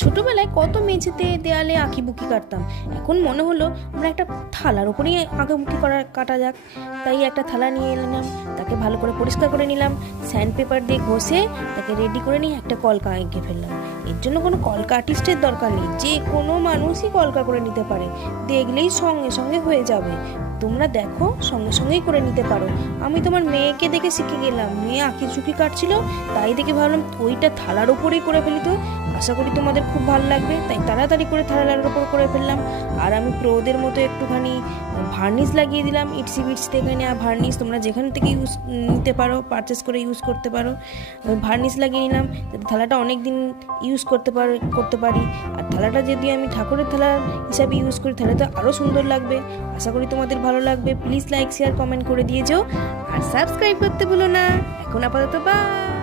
ছোটবেলায় কত মেঝেতে দেয়ালে আঁকিবুকি কাটতাম, এখন মনে হলো আমরা একটা থালার উপরেই আঁকিবুকি কাটা যাক। তাই একটা থালা নিয়ে এলাম, তাকে ভালো করে পরিষ্কার করে নিলাম, স্যান্ড পেপার দিয়ে ঘষে তাকে রেডি করে নিয়ে একটা কলকা এঁকে ফেললাম। এর জন্য কোনো কলকা আর্টিস্টের দরকার নেই, যে কোনো মানুষই কলকা করে নিতে পারে, দেখলেই সঙ্গে সঙ্গে হয়ে যাবে। তোমরা দেখো, সঙ্গে সঙ্গেই করে নিতে পারো। আমি তোমার মেয়েকে দেখে শিখে গেলাম, মেয়ে আঁকিঝুঁকি কাটছিল, তাই দেখে ভাবলাম ওইটা থালার উপরেই করে ফেলি। তো আশা করি তোমাদের খুব ভালো লাগবে, তাই তাড়াতাড়ি করে থালার উপর করে ফেললাম। আর আমি প্রোদের মতো একটুখানি ভার্নিশ লাগিয়ে দিলাম, ইটসি বিটস থেকে নেওয়া ভার্নিশ, তোমরা যেখান থেকে নিতে পারো, পারচেস করে ইউজ করতে পারো। আমি ভার্নিশ লাগিয়ে নিলাম যাতে থালাটা অনেক দিন ইউজ করতে পারি। আর থালাটা যদি আমি ঠাকুরের থালা হিসাবে ইউজ করি তাহলে তো আরও সুন্দর লাগবে। আশা করি তোমাদের ভালো লাগবে। প্লিজ লাইক, শেয়ার, কমেন্ট করে দিয়ে যাও, আর সাবস্ক্রাইব করতে ভুলো না। এখন আপাতত বাই।